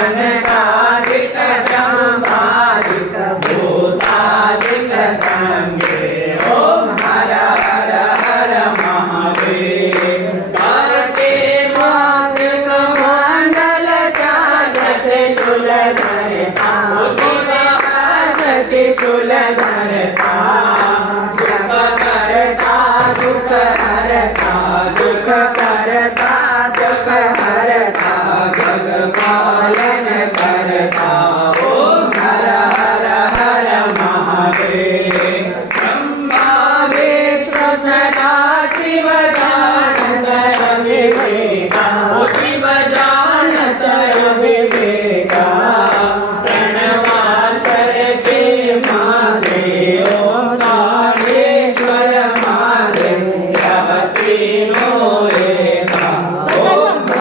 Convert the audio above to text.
सनकादिक ब्रह्मादिक भूतादिक संगे ओम हर हर हर महादेव। करते मातृक मंडल चालत शूलधरता शिव शूलधरता सुख करता सुख हरता सुख करता सुख हरता जग पालन करता ओम हर हर हर महादेव। ब्रह्मा विष्णु सदा शिव जानत विवेका शिव जानत विवेका प्रणवाक्षर के महादेव ओम नागेश्वर महादेव यह तीनों